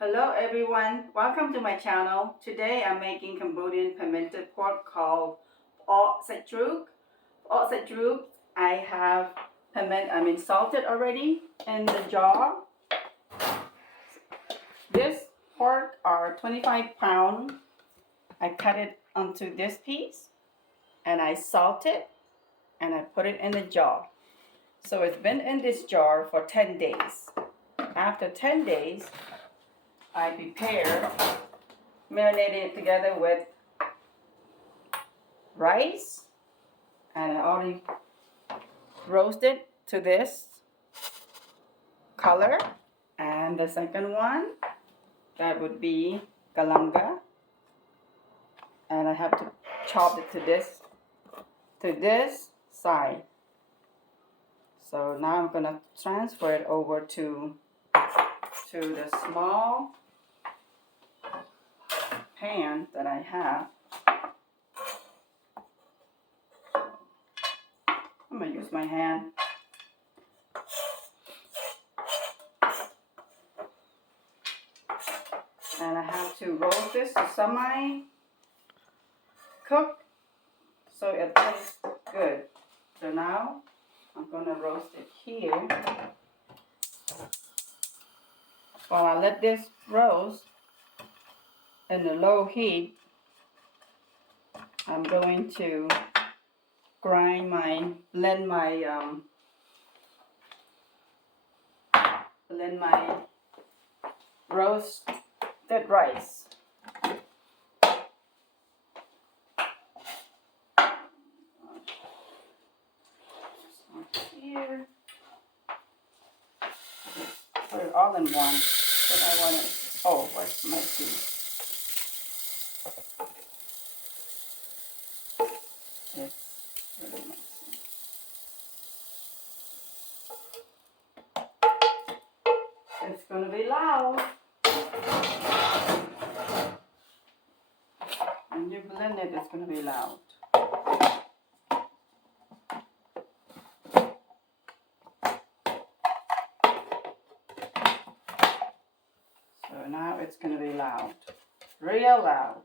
Hello everyone, welcome to my channel. Today I'm making Cambodian fermented pork called Awk Sach Chrouk. Awk Sach Chrouk, I have salted already in the jar. This pork are 25 pounds. I cut it onto this piece and I salt it and I put it in the jar. So it's been in this jar for 10 days. After 10 days, I prepare, marinate it together with rice, and I already roasted to this color. And the second one, that would be galagal, and I have to chop it to this side. So now I'm gonna transfer it over to the small pan that I have. I'm gonna use my hand. And I have to roll this to semi-cook so it tastes good. So now I'm gonna roast it here. While I let this roast in the low heat, I'm going to blend my roasted rice. Here, put it all in one. Then I want to. Oh, what's my tea? It's really messy. It's gonna be loud. When you blend it, it's gonna be loud. So now it's gonna be loud, real loud.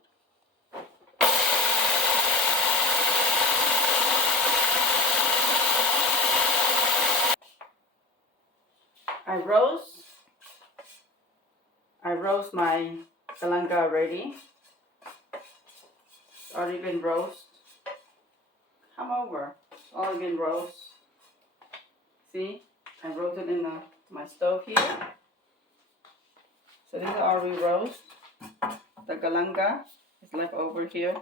I roast my galagal already. It's already been roast. Come over. It's already been roast. See, I roasted in my stove here. So this is already roast. The galagal is left over here.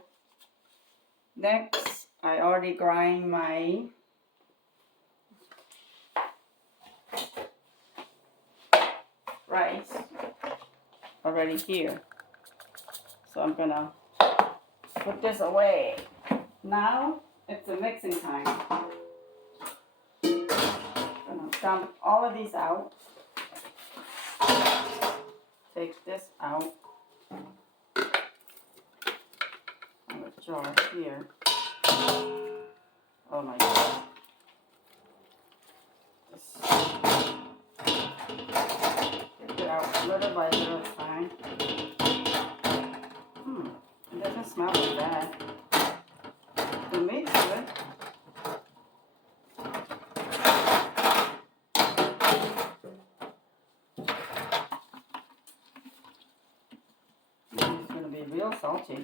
Next, I already grind my rice already here. So I'm gonna put this away. Now it's a mixing time. I'm gonna dump all of these out. Take this out. On the jar here. Oh my God. Just get it out little by little time. It doesn't smell like bad. The meat's good. It's gonna be real salty.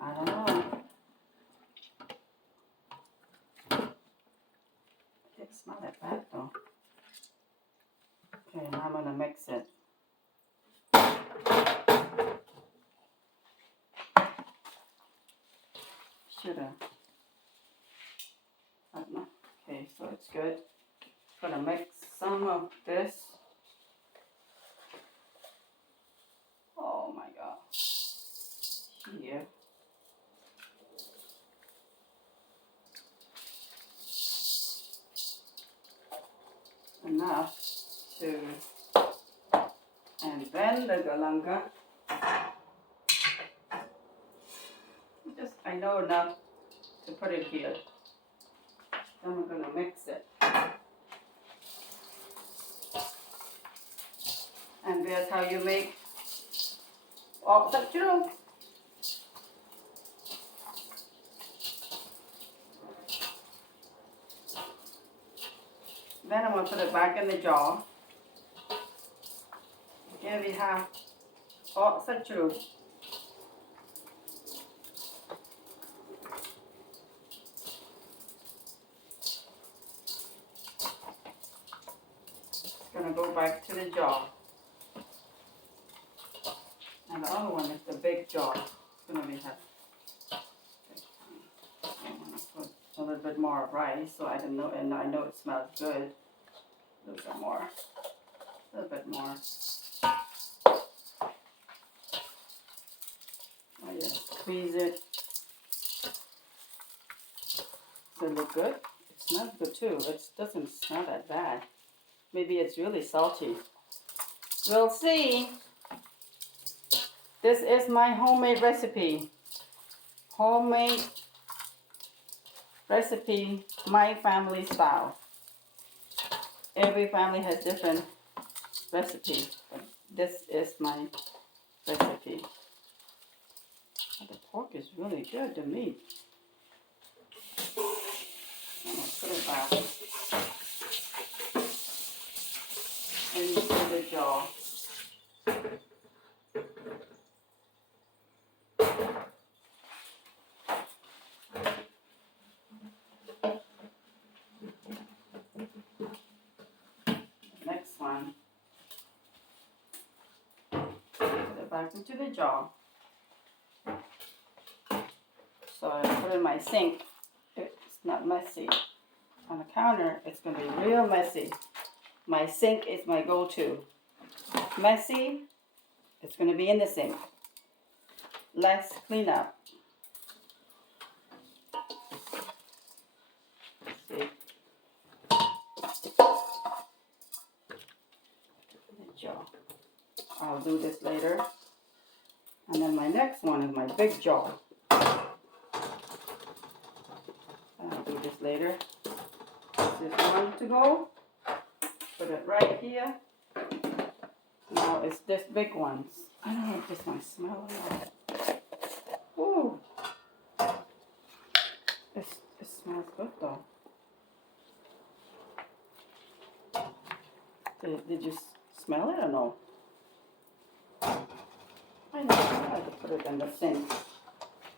I don't know. It didn't smell that bad though. Okay, now I'm gonna mix it. Should've. I don't know. Okay, so it's good. Gonna mix some of this. Oh my God. Here. Enough to, and then the galagal. I know enough to put it here. Then we're gonna mix it. And that's how you make Awk Sach Chrouk. Then I'm going to put it back in the jar. Here we have Awk Sach Chrouk. It's going to go back to the jar. And the other one is the big jar. It's going to be heavy. I'm going to put a little bit more rice so I can know, and I know it smells good. A little bit more. A little bit more. Oh yeah, squeeze it. Does it look good? It smells good too. It doesn't smell that bad. Maybe it's really salty. We'll see. This is my homemade recipe. Homemade recipe, my family style. Every family has different recipe, but this is my recipe. Oh, the pork is really good, the meat. I'm going to put it back into the jar. Next one. Put it back into the jar. So I put it in my sink. It's not messy. On the counter, it's going to be real messy. My sink is my go-to. Messy, it's going to be in the sink. Less cleanup. See. The jar. I'll do this later. And then my next one is my big jar. I'll do this later. This is one to go. Put it right here. Now it's this big ones. I don't know if this one smells like. Ooh. It smells good though. Did you smell it or no? I know, I have to put it in the sink.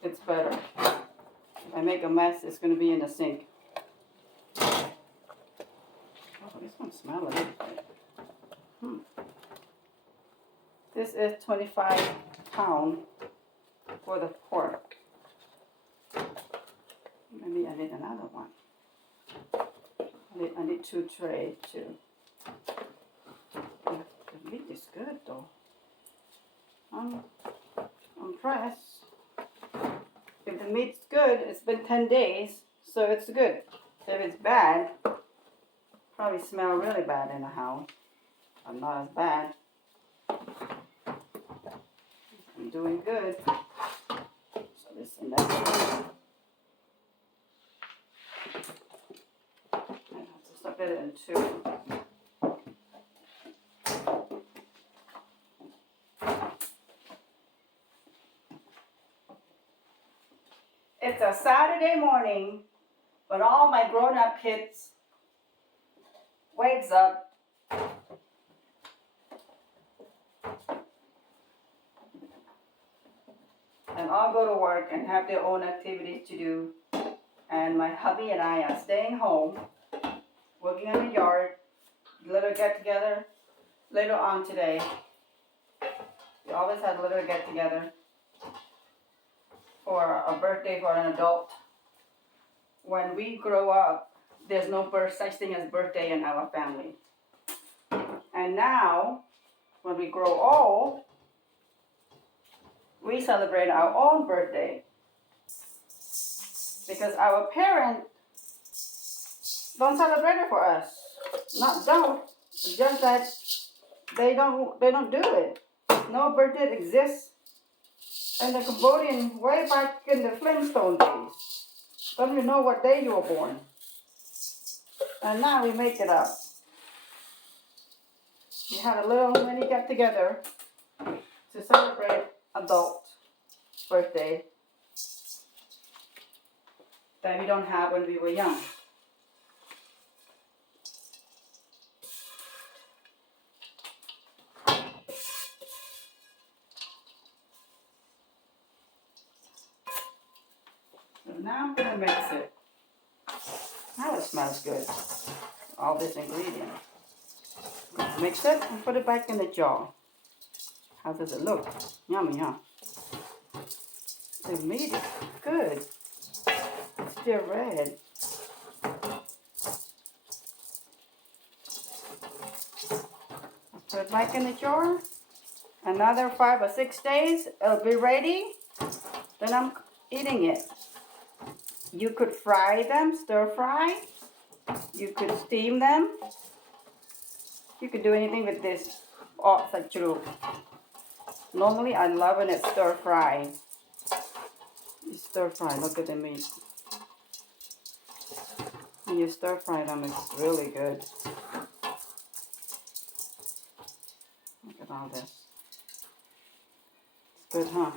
It's better. If I make a mess, it's going to be in the sink. Oh, this one smells a little bit. This is 25 pounds for the pork. Maybe I need another one. I need 2 trays too. The meat is good though. I'm impressed. If the meat's good, it's been 10 days, so it's good. If it's bad, probably smell really bad in the house. I'm not as bad. I'm doing good. So this and that. I have to stuff it in 2. It's a Saturday morning when all my grown-up kids wakes up. And all go to work and have their own activities to do. And my hubby and I are staying home, working in the yard, little get-together later on today. We always have a little get-together for a birthday for an adult. When we grow up, there's no such thing as birthday in our family. And now, when we grow old, we celebrate our own birthday. Because our parents don't celebrate it for us. Not don't, just that they don't do it. No birthday exists in the Cambodian way back in the Flintstone days. Don't even know what day you were born. And now we make it up. We had a little mini get together to celebrate adult birthday that we don't have when we were young. So now I'm gonna mix it. Now it smells good. All this ingredient. Mix it and put it back in the jar. How does it look? Yummy, huh? The meat is good. It's still red. Put it back in the jar. Another 5 or 6 days, it'll be ready. Then I'm eating it. You could fry them, stir fry. You could steam them. You could do anything with this Awk Sach Chrouk. Normally, I love when it's stir fry. You stir fry, look at the meat. When you stir fry them, it's really good. Look at all this. It's good, huh?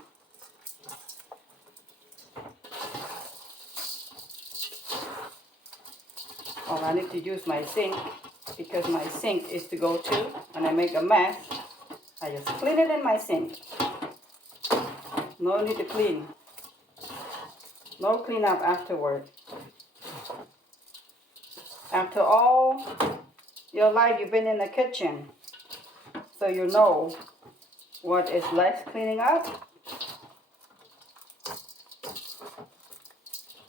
Oh, I need to use my sink because my sink is to go to when I make a mess. I just clean it in my sink. No need to clean. No clean up afterward. After all your life you've been in the kitchen, so you know what is less cleaning up,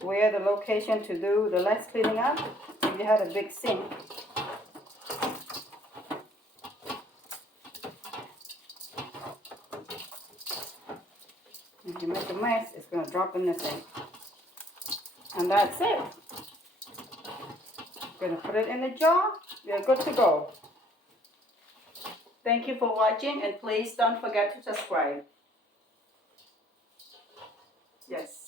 where the location to do the less cleaning up. If you had a big sink, if you make a mess, it's going to drop in the sink. And that's it. Going to put it in the jar. We are good to go. Thank you for watching, and please don't forget to subscribe. Yes.